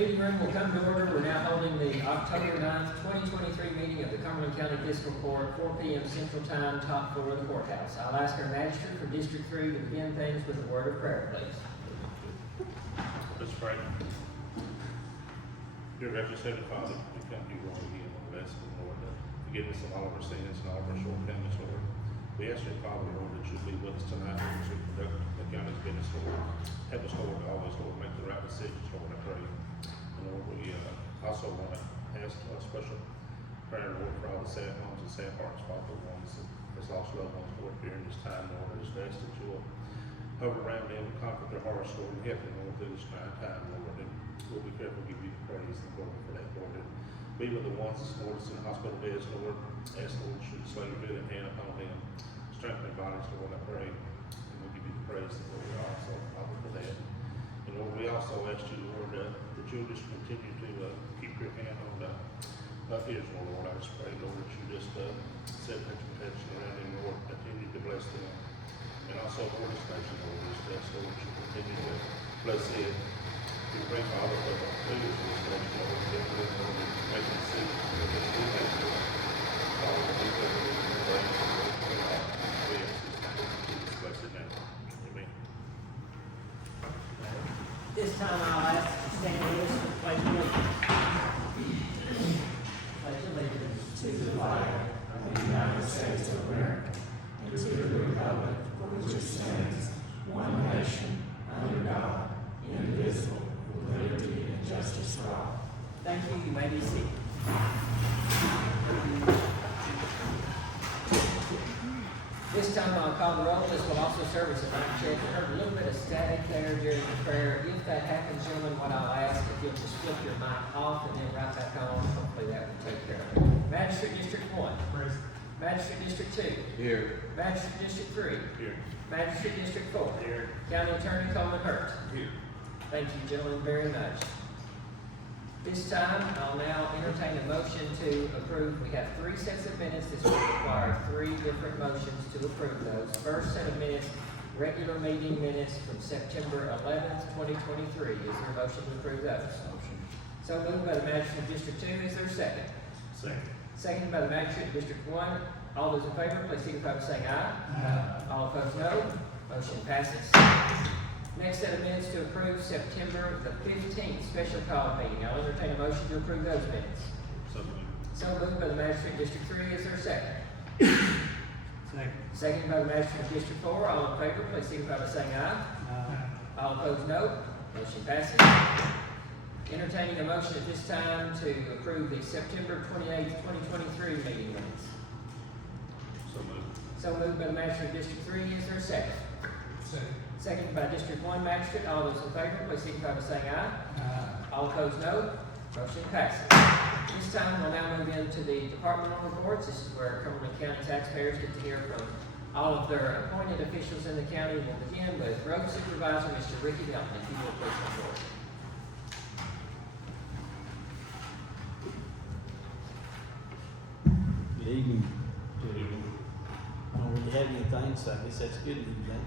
Meeting room will come to order. We're now holding the October 9th, 2023 meeting of the Cumberland County Fiscal Court, 4 p.m. Central Time, top floor of the courthouse. I'll ask our magistrate for District 3 to begin things with a word of prayer, please. Let's pray. Dear gracious Heavenly Father, we come to you once again, Lord, asking the Lord to forgive us of all of our sins and all of our shortcomings, Lord. We ask you, Father, Lord, that you be with us tonight as we conduct the county's business, Lord. Help us, Lord, to always, Lord, make the right decisions, Lord, I pray. And Lord, we also want to ask a special prayer, Lord, for all the sad homes and sad hearts, Father, the ones that's lost loved ones, Lord, during this time, Lord. I just ask that you will hover around them and comfort their hearts, Lord, and help them, Lord, through this trying time, Lord. And we'll be careful to give you the praise and glory for that, Lord. And be with the ones that's, Lord, that's in the hospital beds, Lord. Ask, Lord, you to slay your good hand upon them. Strengthen their bodies, Lord, I pray. And we'll give you the praise and glory also, Father, for that. And Lord, we also ask you, Lord, that you'll just continue to keep your hand on Israel, Lord. I just pray, Lord, that you just set that protection around them, Lord. Continue to bless them. And also, Lord, this nation, Lord, just ask, Lord, that you continue to bless it. We pray, Father, for the leaders of this nation, Lord, that they will make them see that they do have to follow the people that are in the way. We ask this blessed name. Amen. This time I'll ask to stand with us for pledge of allegiance. Pledge allegiance to the flag of the United States of America and to the republic for which it stands, one nation, under God, indivisible, with liberty and justice for all. Thank you. You may be seated. This time I'll call the roll. This will also serve as a mic check. I heard a little bit of static there during the prayer. If that happens, gentlemen, what I'll ask, if you'll just flip your mic off and then right back on, hopefully that will take care of it. Magistrate District 1. Present. Magistrate District 2. Here. Magistrate District 3. Here. Magistrate District 4. Here. County Attorney Coleman Hurt. Here. Thank you, gentlemen, very much. This time, I'll now entertain a motion to approve. We have 3 sets of minutes. This will require 3 different motions to approve those. First set of minutes, regular meeting minutes from September 11th, 2023. Is there a motion to approve those? Motion. So moved by the Magistrate District 2. Is there a second? Second. Seconded by the Magistrate District 1. All those in favor, please signify by saying aye. Aye. All opposed, no. Motion passes. Next set of minutes to approve September the 15th special call meeting. I'll entertain a motion to approve those minutes. So moved. So moved by the Magistrate District 3. Is there a second? Second. Seconded by the Magistrate District 4. All in favor, please signify by saying aye. Aye. All opposed, no. Motion passes. Entertaining a motion at this time to approve the September 28th, 2023 meeting minutes. So moved. So moved by the Magistrate District 3. Is there a second? Second. Seconded by District 1 Magistrate. All those in favor, please signify by saying aye. Aye. All opposed, no. Motion passes. This time, we'll now move into the departmental reports. This is where Cumberland County taxpayers get to hear from all of their appointed officials in the county. We'll begin with Road Supervisor, Mr. Ricky Melton. If you will please come forward. Good evening. I don't really have anything, so I guess that's good news, then.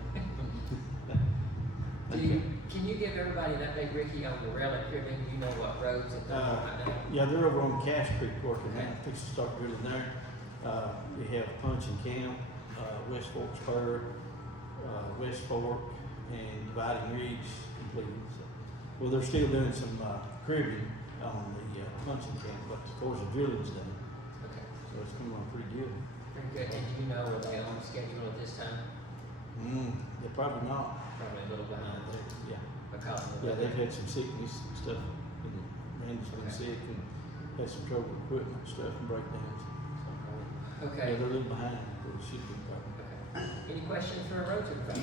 Can you give everybody an update, Ricky, on the relic cribbing? You know what roads and things right now? Yeah, they're over on Cash Creek working now. Fixing to start drilling there. We have Punch and Camp, West Fork Spur, West Fork, and Dividing Ridge completed. So, well, they're still doing some cribbing on the Punch and Camp, but of course the drilling's done. Okay. So it's coming on pretty good. Very good. And do you know, are they on schedule at this time? They're probably not. Probably a little behind there. Yeah. Because of the Yeah, weather. they've had some sickness and stuff, and Randy's been sick and had some trouble with equipment and stuff and breakdowns. Okay. Yeah, they're a little behind, but it should be probably. Okay. Any questions for a road supervisor?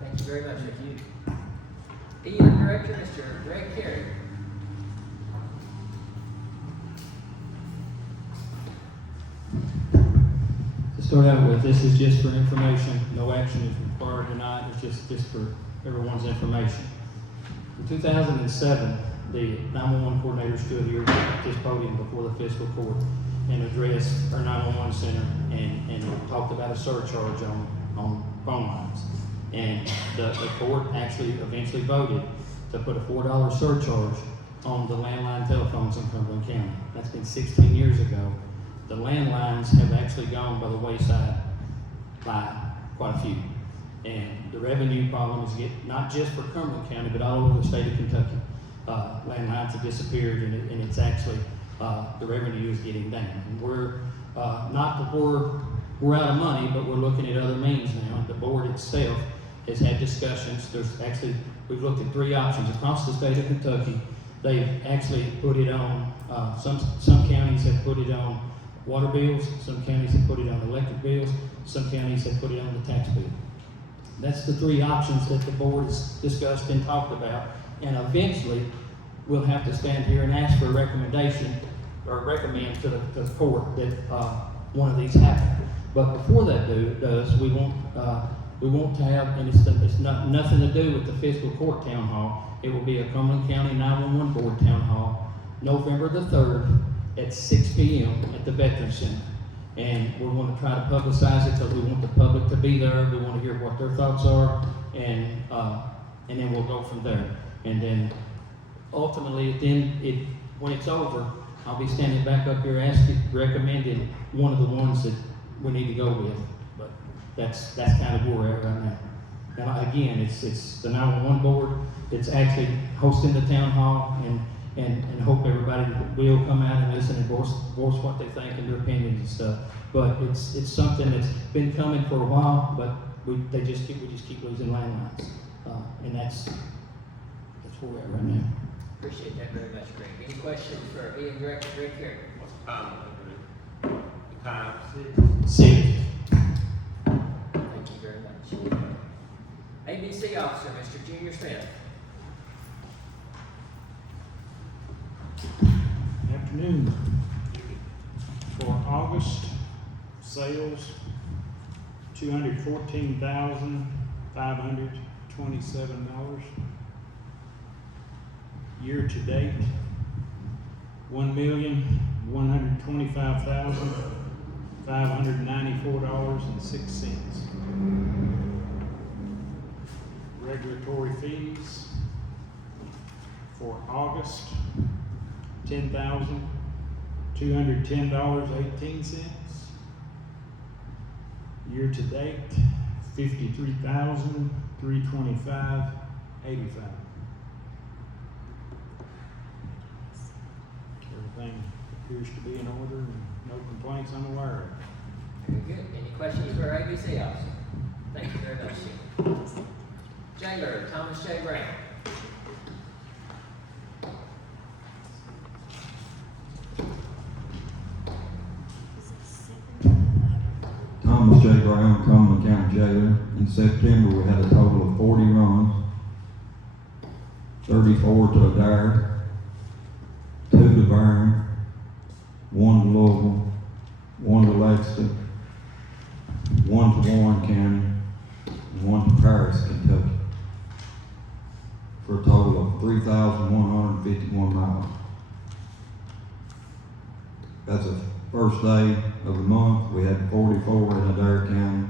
Thank you very much, Ricky. EM Director, Mr. Greg Carey. To start out with, this is just for information. No action is required tonight. It's just for everyone's information. In 2007, the 911 coordinator stood here at this podium before the fiscal court and addressed our 911 center and talked about a surcharge on phone lines. And the court actually eventually voted to put a $4 surcharge on the landline telephones in Cumberland County. That's been 16 years ago. The landlines have actually gone by the wayside by quite a few. And the revenue problem is not just for Cumberland County, but all over the state of Kentucky. Landlines have disappeared, and it's actually, the revenue is getting down. And we're, not that we're out of money, but we're looking at other means now. And the board itself has had discussions. We've looked at 3 options across the state of Kentucky. They've actually put it on, some counties have put it on water bills, some counties have put it on electric bills, some counties have put it on the tax bill. That's the 3 options that the board has discussed and talked about, and eventually we'll have to stand here and ask for a recommendation or recommend to the court that one of these happen. But before that does, we want to have, and it's nothing to do with the fiscal court town hall. It will be a Cumberland County 911 board town hall, November the 3rd at 6 p.m. at the Veterans Center. And we're going to try to publicize it because we want the public to be there. We want to hear what their thoughts are, and then we'll go from there. And then ultimately, when it's over, I'll be standing back up here recommending one of the ones that we need to go with. But that's kind of where we're at right now. Now again, it's the 911 board. It's actually hosting the town hall, and hope everybody will come out and listen and voice what they think and their opinions and stuff. But it's something that's been coming for a while, but we just keep losing landlines, and that's where we're at right now. Appreciate that very much, Greg. Any questions for Ian Director Greg Carey? What's the time? The time? 6. Thank you very much. ABC Officer, Mr. Junior Smith. Afternoon. For August, sales, $214,527. Year to date, $1,125,594.06. Regulatory fees for August, $10,210.18. Year to date, $53,325.85. Everything appears to be in order and no complaints I'm aware of. Very good. Any questions for our ABC Officer? Thank you very much, Jim. Jailer, Thomas J. Brown. Thomas J. Brown, Cumberland County Jailer. In September, we had a total of 40 runs, 34 to Adair, 2 to Burn, 1 to Louisville, 1 to Lexington, 1 to Warren County, and 1 to Paris, Kentucky, for a total of 3,151 miles. That's the first day of the month. We had 44 in Adair County.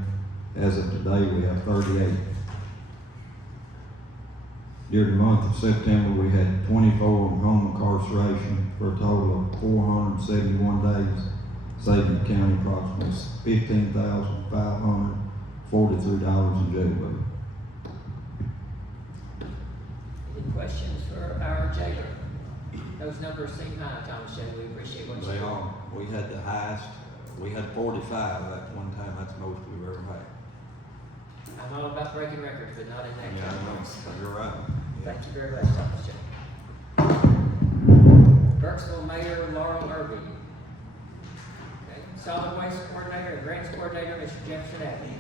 As of today, we have 38. During the month of September, we had 24 in home incarceration for a total of 471 days, saving the county approximately $15,543 in jail bill. Any questions for our jailer? Those numbers seem high, Thomas J. We appreciate what you They do. are. We had the highest. We had 45 at one time. That's the most we've ever had. I'm all about breaking records, but not in that Yeah, I know. category. You're right. Thank you very much, Thomas J. Burkesville Mayor Laurel Irby. Okay. Solid Waste Coordinator and Grants Coordinator, Mr. Jefferson Abbott.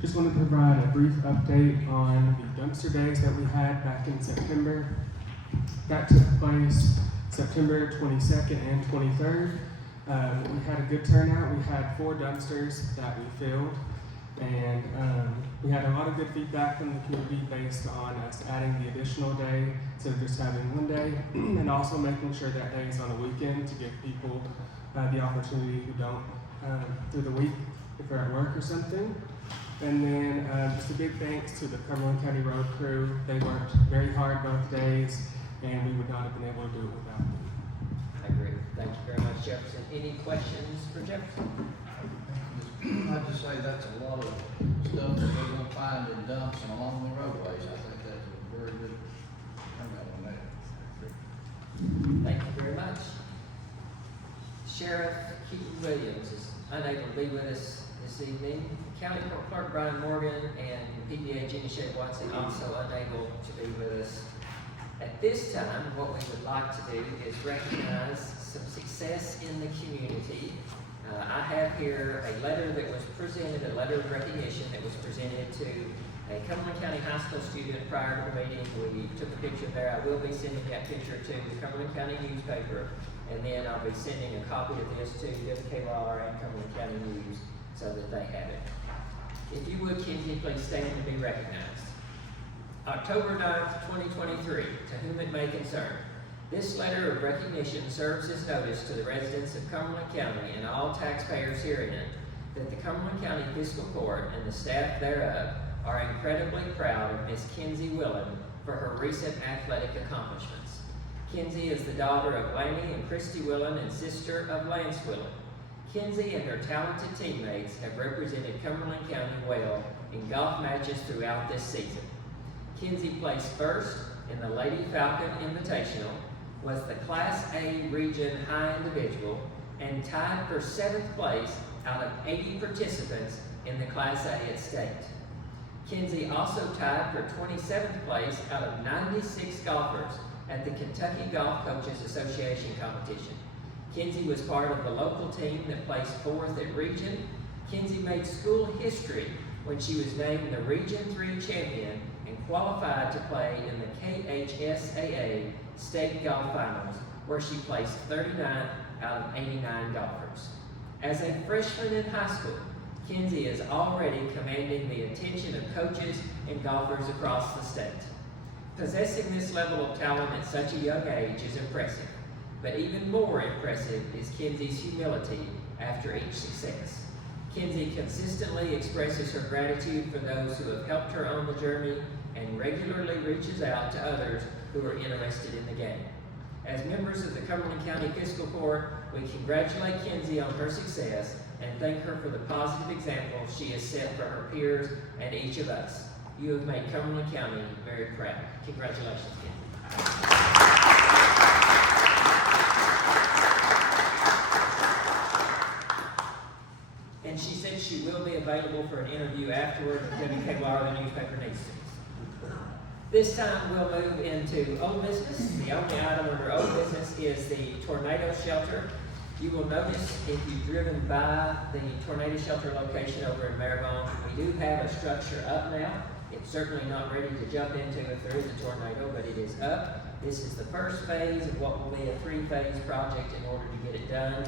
Just want to provide a brief update on the dumpster days that we had back in September. That took place September 22nd and 23rd. We had a good turnout. We had 4 dumpsters that we filled, and we had a lot of good feedback from the community based on us adding the additional day instead of just having one day, and also making sure that day is on a weekend to give people the opportunity who don't through the week if they're at work or something. And then just a big thanks to the Cumberland County Road crew. They worked very hard both days, and we would not have been able to do it without them. I agree. Thank you very much, Jefferson. Any questions for Jefferson? I'd just say that's a lot of stuff that we're gonna find in dumps and along the roadways. I think that's a very good turnout on that. Thank you very much. Sheriff Keaton Williams is unable to be with us this evening. County Clerk Brian Morgan and PDA Jenny Shea Watson also unable to be with us. At this time, what we would like to do is recognize some success in the community. I have here a letter that was presented, a letter of recognition that was presented to a Cumberland County High School student prior to the meeting. We took a picture there. I will be sending that picture to the Cumberland County newspaper, and then I'll be sending a copy of this to WKYR and Cumberland County News so that they have it. If you would, Kinsey, please stand and be recognized. October 9th, 2023, to whom it may concern. This letter of recognition serves as notice to the residents of Cumberland County and all taxpayers herein that the Cumberland County Fiscal Court and the staff thereof are incredibly proud of Miss Kinsey Willen for her recent athletic accomplishments. Kinsey is the daughter of Laney and Christy Willen and sister of Lance Willen. Kinsey and her talented teammates have represented Cumberland County well in golf matches throughout this season. Kinsey placed first in the Lady Falcon Invitational, was the Class A Region High Individual, and tied for 7th place out of 80 participants in the Class A at state. Kinsey also tied for 27th place out of 96 golfers at the Kentucky Golf Coaches Association competition. Kinsey was part of the local team that placed 4th at Region. Kinsey made school history when she was named the Region 3 champion and qualified to play in the KHSAA State Golf Finals, where she placed 39th out of 89 golfers. As a freshman in high school, Kinsey is already commanding the attention of coaches and golfers across the state. Possessing this level of talent at such a young age is impressive, but even more impressive is Kinsey's humility after each success. Kinsey consistently expresses her gratitude for those who have helped her on the journey and regularly reaches out to others who are interested in the game. As members of the Cumberland County Fiscal Court, we congratulate Kinsey on her success and thank her for the positive example she has set for her peers and each of us. You have made Cumberland County very proud. Congratulations, Kinsey. And she said she will be available for an interview afterward if WKYR, the newspaper, needs to. This time we'll move into old business. The only item under old business is the tornado shelter. You will notice if you've driven by the tornado shelter location over in Maribon, we do have a structure up now. It's certainly not ready to jump into if there is a tornado, but it is up. This is the first phase of what will be a 3-phase project in order to get it done.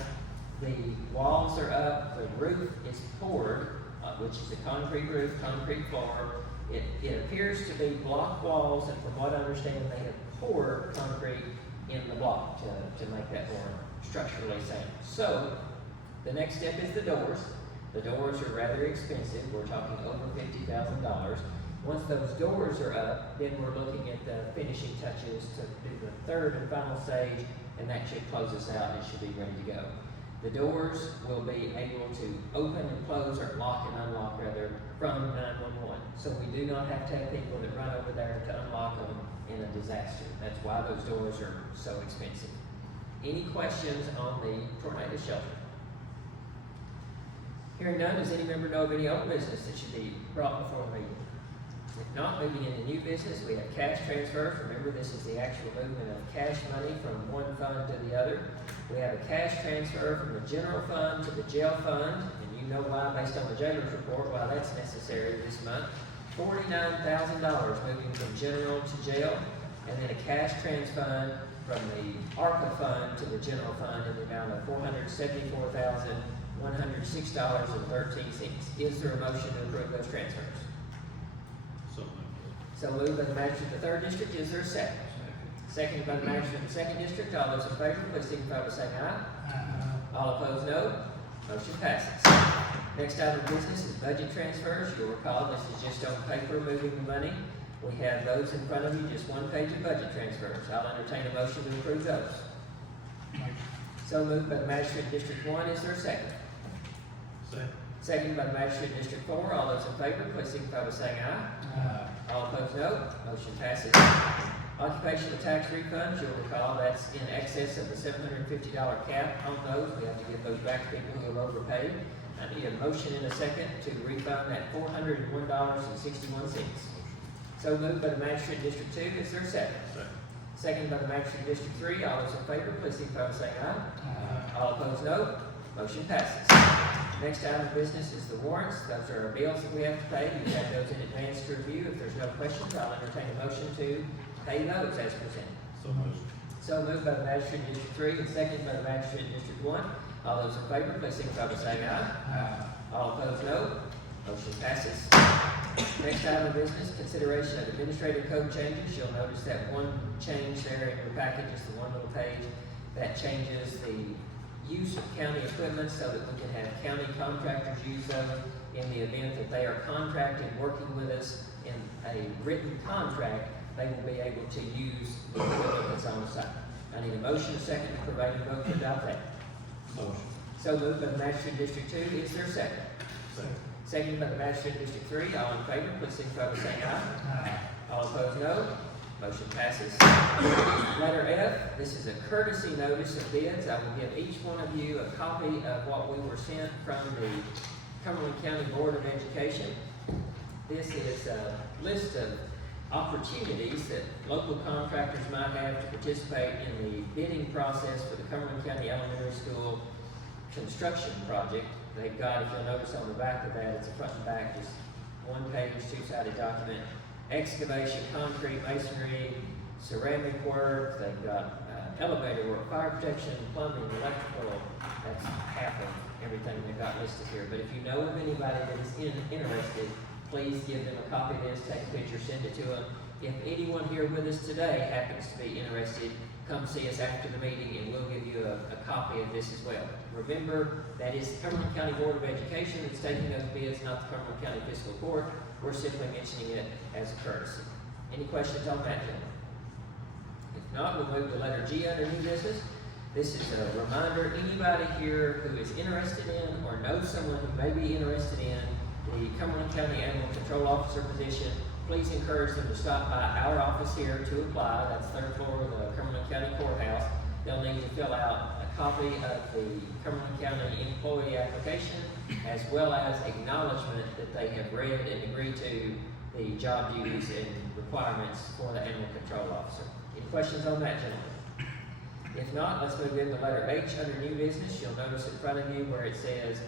The walls are up, the roof is poured, which is a concrete roof, concrete floor. It appears to be block walls, and from what I understand, they have poured concrete in the block to make that more structurally sound. So, the next step is the doors. The doors are rather expensive. We're talking over $50,000. Once those doors are up, then we're looking at the finishing touches to do the 3rd and final stage, and that should close us out and it should be ready to go. The doors will be able to open and close, or lock and unlock rather, from 911. So we do not have to have people that run over there to unlock them in a disaster. That's why those doors are so expensive. Any questions on the tornado shelter? Hearing none, does any member know of any old business that should be brought before the meeting? If not, moving into new business, we have cash transfers. Remember, this is the actual movement of cash money from one fund to the other. We have a cash transfer from the general fund to the jail fund, and you know why, based on the jailer's report, why that's necessary this month. $49,000 moving from general to jail, and then a cash transfer from the ARPA fund to the general fund in the amount of $474,106.13. Is there a motion to approve those transfers? So moved by the manager of the 3rd district. Is there a second? Seconded by the manager of the 2nd district. All those in favor, please signify by saying aye. All opposed, no. Motion passes. Next item of business is budget transfers. You'll recall this is just on paper moving the money. We have those in front of you, just one page of budget transfers. I'll entertain a motion to approve those. So moved by the magistrate District 1, is there a second? Second by the magistrate District 4, all those in favor, please signify by saying aye. All opposed, no. Motion passes. Occupational tax refunds, you'll recall that's in excess of the $750 cap on those. We have to give those back to people who have overpaid. I need a motion in a second to refund that $401.61. So moved by the magistrate District 2, is there a second? Second by the magistrate District 3, all those in favor, please signify by saying aye. All opposed, no. Motion passes. Next item of business is the warrants. Those are our bills that we have to pay. You have those in advance to review. If there's no questions, I'll entertain a motion to pay those as presented. So moved by the magistrate District 3 and second by the magistrate District 1. All those in favor, please signify by saying aye. All opposed, no. Motion passes. Next item of business, consideration of administrative code changes. You'll notice that one change there in your package is the one little page that changes the use of county equipment so that we can have county contractors use them in the event that they are contracted working with us in a written contract. They will be able to use the equipment that's on site. I need a motion, a second, to provide a vote to adopt that. Motion. So moved by the magistrate District 2, is there a second? Second by the magistrate District 3, all in favor, please signify by saying aye. All opposed, no. Motion passes. Letter F, this is a courtesy notice of bids. I will give each one of you a copy of what we were sent from the Cumberland County Board of Education. This is a list of opportunities that local contractors might have to participate in the bidding process for the Cumberland County Elementary School construction project. They've got, if you'll notice on the back of that, it's a front and back, just one page, two-sided document. Excavation, concrete, masonry, ceramic work, they've got elevator work, fire protection, plumbing, electrical. That's half of everything they've got listed here. But if you know of anybody that is interested, please give them a copy of this, take a picture, send it to them. If anyone here with us today happens to be interested, come see us after the meeting and we'll give you a copy of this as well. Remember, that is the Cumberland County Board of Education that's taking those bids, not the Cumberland County Fiscal Court. We're simply mentioning it as a courtesy. Any questions on that, gentlemen? If not, we'll move to letter G under new business. This is a reminder, anybody here who is interested in or knows someone who may be interested in the Cumberland County Animal Control Officer position, please encourage them to stop by our office here to apply. That's third floor of the Cumberland County Courthouse. They'll need to fill out a copy of the Cumberland County employee application, as well as acknowledgement that they have read and agreed to the job duties and requirements for the animal control officer. Any questions on that, gentlemen? If not, let's move into letter H under new business. You'll notice in front of you where it says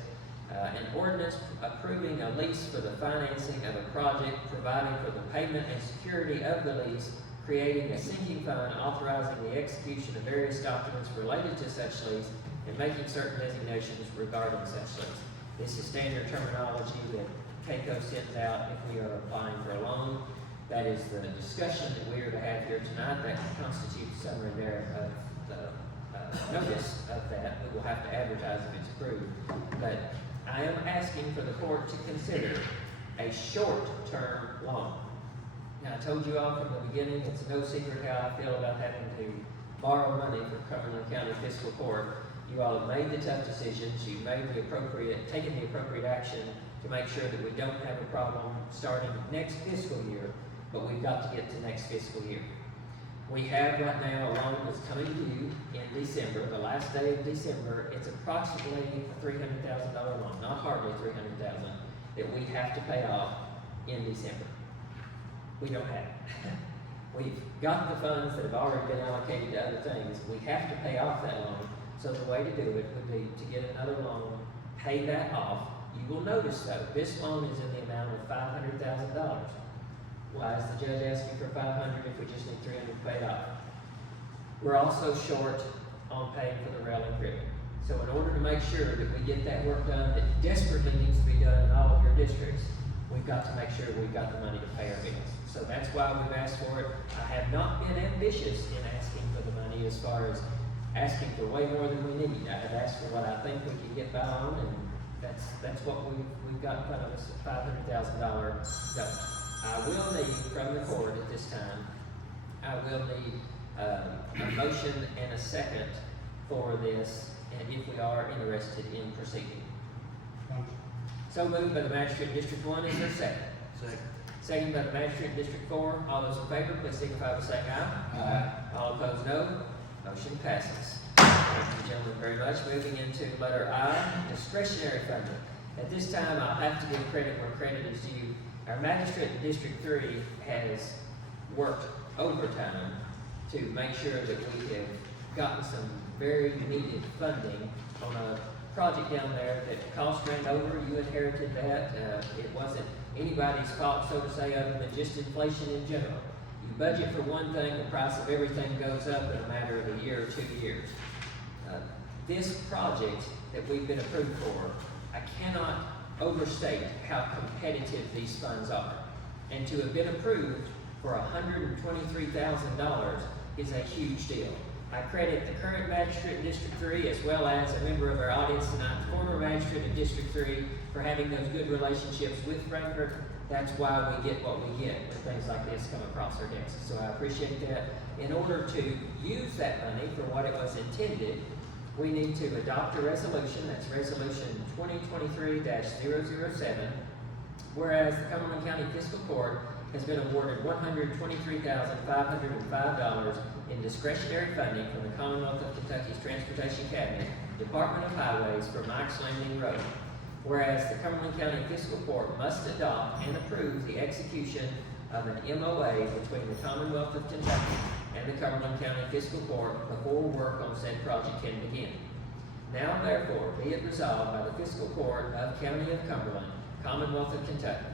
an ordinance approving a lease for the financing of a project, providing for the payment and security of the lease, creating a sinking fund, authorizing the execution of various documents related to such lease, and making certain designations regarding such lease. This is standard terminology that CAECO sends out if we are applying for a loan. That is the discussion that we are to have here tonight. That constitutes a summary there of the notice of that. We will have to advertise if it's approved. But I am asking for the court to consider a short-term loan. Now, I told you all from the beginning, it's no secret how I feel about having to borrow money from Cumberland County Fiscal Court. You all have made the tough decisions. You've taken the appropriate action to make sure that we don't have a problem starting next fiscal year, but we've got to get to next fiscal year. We have right now a loan that's coming due in December, the last day of December. It's approximately a $300,000 loan, not hardly $300,000, that we have to pay off in December. We don't have it. We've got the funds that have already been allocated to other things. We have to pay off that loan. So the way to do it would be to get another loan, pay that off. You will notice though, this loan is in the amount of $500,000. Why is the judge asking for $500 if we just need $300 paid off? We're also short on paying for the railing ribbon. So in order to make sure that we get that work done that desperately needs to be done in all of your districts, we've got to make sure we've got the money to pay our bills. So that's why we've asked for it. I have not been ambitious in asking for the money as far as asking for way more than we need. I have asked for what I think we can get by on, and That's what we've got in front of us, $500,000 note. I will need from the court at this time, I will need a motion and a second for this, and if we are interested in proceeding. So moved by the magistrate in District 1, is there a second? Second. Second by the magistrate in District 4, all those in favor, please signify by saying aye. Aye. All opposed, no. Motion passes. Thank you, gentlemen, very much. Moving into letter I, discretionary funding. At this time, I'll have to give credit where credit is due. Our magistrate in District 3 has worked overtime to make sure that we have gotten some very needed funding on a project down there that cost ran over. You inherited that. It wasn't anybody's fault, so to say, other than just inflation in general. You budget for one thing, the price of everything goes up in a matter of a year or 2 years. This project that we've been approved for, I cannot overstate how competitive these funds are. And to have been approved for $123,000 is a huge deal. I credit the current magistrate in District 3 as well as a member of our audience tonight, the former magistrate in District 3, for having those good relationships with Frankfurt. That's why we get what we get when things like this come across our desks. So I appreciate that. In order to use that money for what it was intended, we need to adopt a resolution. That's Resolution 2023-007. Whereas the Cumberland County Fiscal Court has been awarded $123,505 in discretionary funding from the Commonwealth of Kentucky's Transportation Cabinet, Department of Highways for Mike's Landing Road. Whereas the Cumberland County Fiscal Court must adopt and approve the execution of an MOA between the Commonwealth of Kentucky and the Cumberland County Fiscal Court before work on said project can begin. Now therefore be it resolved by the Fiscal Court of County of Cumberland, Commonwealth of Kentucky.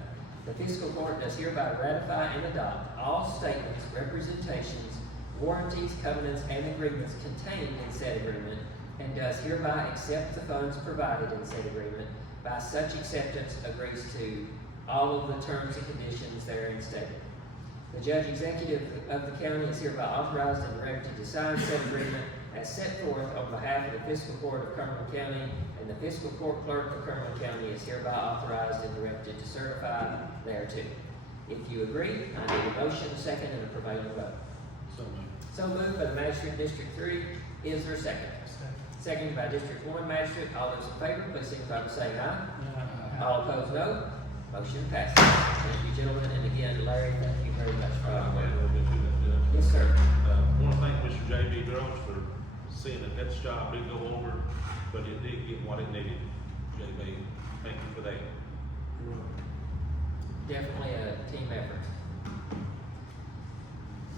The Fiscal Court does hereby ratify and adopt all statements, representations, warranties, covenants, and agreements contained in said agreement, and does hereby accept the funds provided in said agreement. By such acceptance agrees to all of the terms and conditions therein stated. The Judge Executive of the county is hereby authorized and directed to sign said agreement as set forth on behalf of the Fiscal Court of Cumberland County, and the Fiscal Court Clerk of Cumberland County is hereby authorized and directed to certify thereto. If you agree, I need a motion, a second, and a prevailing vote. So moved. So moved by the magistrate in District 3. Is there a second? Seconded by District 1 magistrate. All those in favor, please signify by saying aye. All opposed, no. Motion passes. Thank you, gentlemen, and again, Larry, thank you very much for all Yeah, your we'll work. get you that, Judge. Yes, sir. I want to thank Mr. J.B. Groves for seeing that this job did go over, but it did get what it needed. J.B., thank you for that. Definitely a team effort.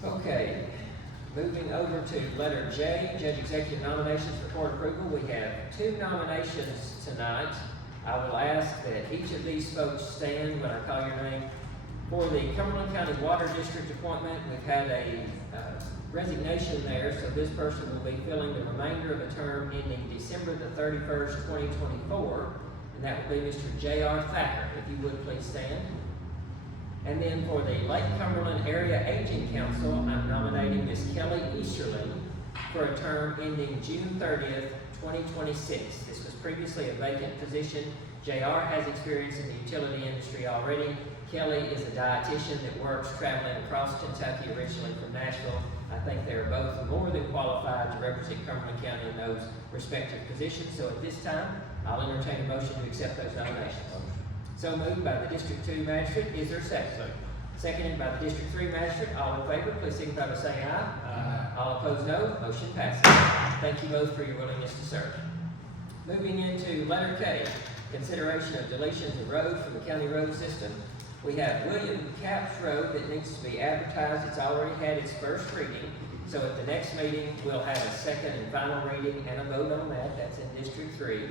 Okay, moving over to letter J, Judge Executive nominations for court approval. We have 2 nominations tonight. I will ask that each of these folks stand when I call your name. For the Cumberland County Water District appointment, we've had a resignation there, so this person will be filling the remainder of a term ending December the 31st, 2024, and that will be Mr. J.R. Thacker. If you would please stand. And then for the Lake Cumberland Area Aging Council, I'm nominating Ms. Kelly Easterling for a term ending June 30th, 2026. This was previously a vacant position. JR has experience in the utility industry already. Kelly is a dietitian that works traveling across Kentucky, originally from Nashville. I think they're both more than qualified to represent Cumberland County in those respective positions. So at this time, I'll entertain a motion to accept those nominations. So moved by the District 2 magistrate. Is there a second? Second. Seconded by the District 3 magistrate. All in favor, please signify by saying aye. Aye. All opposed, no. Motion passes. Thank you both for your willingness to serve. Moving into letter K, consideration of deletions of road from the county road system. We have William Capps Road that needs to be advertised. It's already had its first reading. So at the next meeting, we'll have a second and final reading and a vote on that. That's in District 3.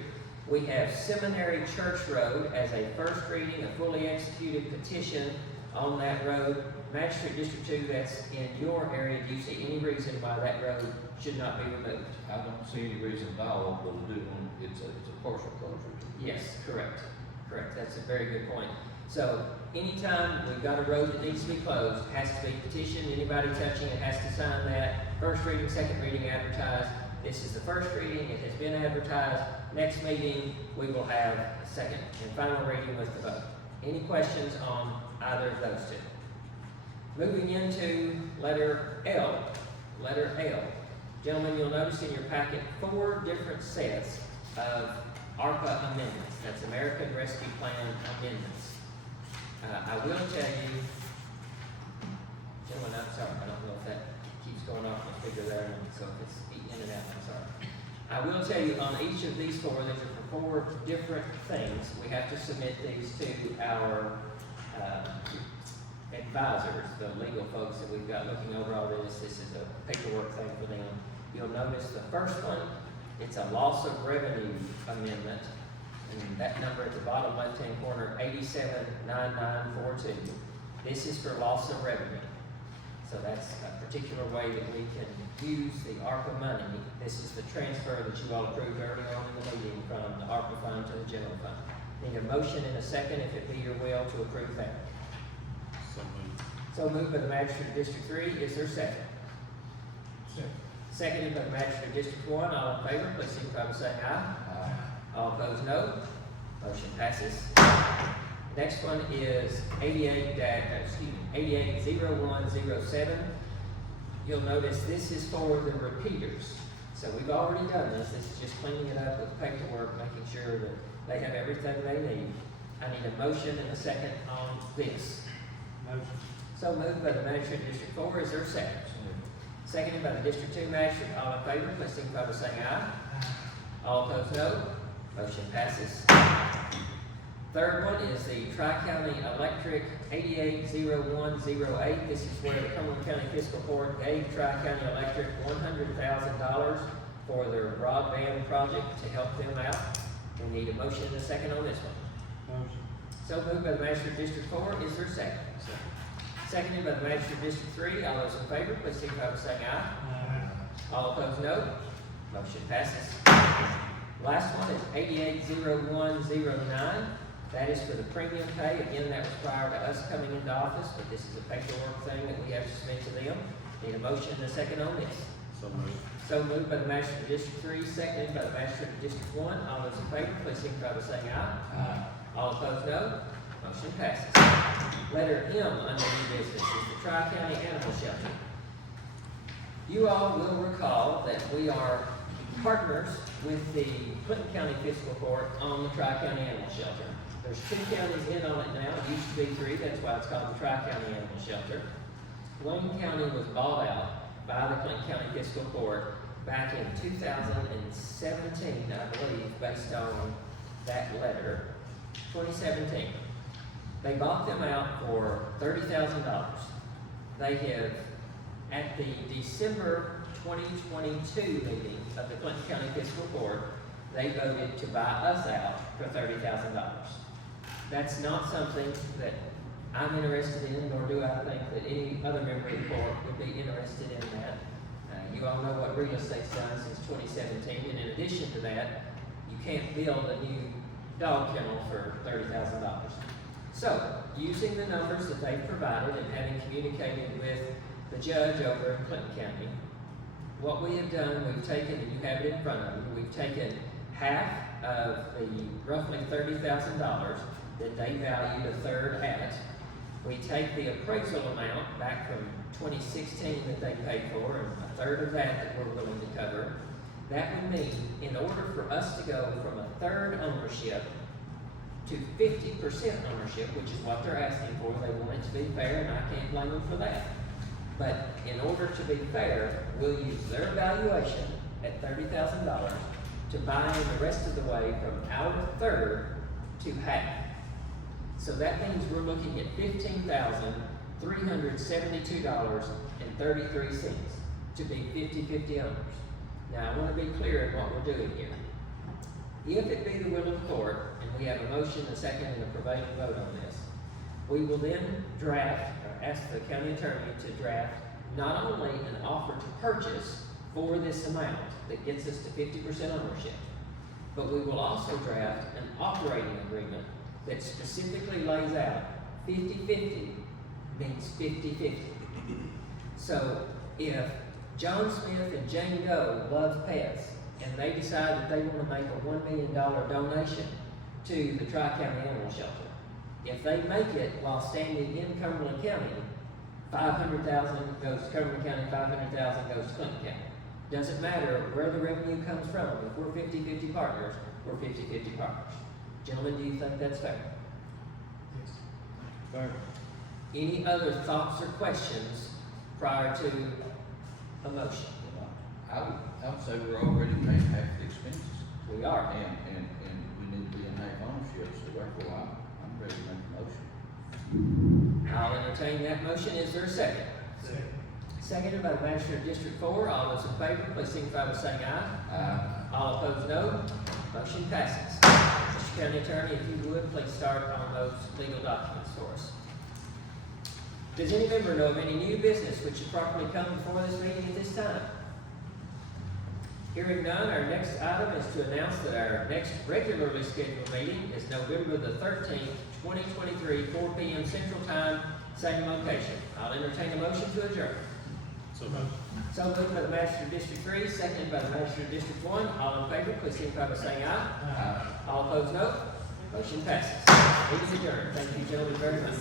We have Seminary Church Road as a first reading, a fully executed petition on that road. Magistrate District 2, that's in your area. Do you see any reason why that road should not be removed? I don't see any reason at all, but to do one, it's a partial closure. Yes, correct. Correct. That's a very good point. So anytime we've got a road that needs to be closed, it has to be petitioned. Anybody touching it has to sign that. First reading, second reading, advertised. This is the first reading, it has been advertised. Next meeting, we will have a second and final reading with the vote. Any questions on either of those two? Moving into letter L. Letter L. Gentlemen, you'll notice in your packet 4 different sets of ARPA amendments. That's American Rescue Plan amendments. I will tell you, gentlemen, I'm sorry, I don't know if that keeps going off my figure there, so if it's in and out, I'm sorry. I will tell you on each of these 4, these are for 4 different things. We have to submit these to our advisors, the legal folks that we've got looking over all this. This is a paperwork thing for them. You'll notice the first one, it's a loss of revenue amendment, and that number at the bottom left-hand corner, 879942. This is for loss of revenue. So that's a particular way that we can use the ARPA money. This is the transfer that you all approved early on in the meeting from the ARPA fund to the general fund. Need a motion and a second, if it be your will, to approve that. So moved. So moved by the magistrate of District 3, is there a second? Second. Seconded by the magistrate of District 1, all in favor, please signify by saying aye. All opposed, no. Motion passes. Next one is 880107. You'll notice this is for the repeaters. So we've already done this. This is just cleaning it up with paperwork, making sure that they have everything they need. I need a motion and a second on this. Motion. So moved by the magistrate of District 4, is there a second? Seconded by the District 2 magistrate, all in favor, please signify by saying aye. All opposed, no. Motion passes. Third one is the Tri-County Electric 880108. This is where the Cumberland County Fiscal Court gave Tri-County Electric $100,000 for their broadband project to help them out. We need a motion and a second on this one. Motion. So moved by the magistrate of District 4, is there a second? Seconded by the magistrate of District 3, all those in favor, please signify by saying aye. All opposed, no. Motion passes. Last one is 880109. That is for the premium pay. Again, that was prior to us coming into office, but this is a paperwork thing that we have to submit to them. Need a motion and a second on this. So moved. So moved by the magistrate of District 3, seconded by the magistrate of District 1. All those in favor, please signify by saying aye. All opposed, no. Motion passes. Letter M under new business is the Tri-County Animal Shelter. You all will recall that we are partners with the Clinton County Fiscal Court on the Tri-County Animal Shelter. There's 2 counties in on it now. It used to be 3. That's why it's called the Tri-County Animal Shelter. Wayne County was bought out by the Clinton County Fiscal Court back in 2017, I believe, based on that letter. 2017. They bought them out for $30,000. They have, at the December 2022 meeting of the Clinton County Fiscal Court, they voted to buy us out for $30,000. That's not something that I'm interested in, nor do I think that any other member of the court would be interested in that. You all know what real estate's done since 2017, and in addition to that, you can't build a new dog kennel for $30,000. So, using the numbers that they've provided and having communicated with the judge over in Clinton County, what we have done, we've taken, and you have it in front of you, we've taken half of the roughly $30,000 that they valued a third at. We take the appraisal amount back from 2016 that they paid for, and a third of that we're willing to cover. That would mean, in order for us to go from a third ownership to 50% ownership, which is what they're asking for, they want it to be fair, and I can't blame them for that. But in order to be fair, we'll use their valuation at $30,000 to buy in the rest of the way from our third to half. So that means we're looking at $15,372.33 to be 50-50 owners. Now, I want to be clear in what we're doing here. If it be the will of the court, and we have a motion, a second, and a prevailing vote on this, we will then draft, or ask the county attorney to draft, not only an offer to purchase for this amount that gets us to 50% ownership, but we will also draft an operating agreement that specifically lays out 50-50 means 50-50. So if John Smith and Jane Doe love pets, and they decide that they want to make a $1 million donation to the Tri-County Animal Shelter. If they make it while standing in Cumberland County, $500,000 goes to Cumberland County, $500,000 goes to Clinton County. Doesn't matter where the revenue comes from. If we're 50-50 partners, we're 50-50 partners. Gentlemen, do you think that's fair? Yes. Fair. Any other thoughts or questions prior to a motion? I would say we're already paying half the expenses, We are. and we need to be in half ownership, so therefore I'm ready to make a motion. I'll entertain that motion. Is there a second? Seconded by the Magistrate of District 4. All those in favor, please signify by saying aye. All opposed, no. Motion passes. Mr. County Attorney, if you would, please start on those legal documents for us. Does any member know of any new business which should properly come before this meeting at this time? Hearing none, our next item is to announce that our next regularly scheduled meeting is November the 13th, 2023, 4 p.m. Central Time, same location. I'll entertain a motion to adjourn. So moved. So moved by the Magistrate of District 3, seconded by the Magistrate of District 1. All in favor, please signify by saying aye. All opposed, no. Motion passes. Meeting adjourned. Thank you, gentlemen, very much.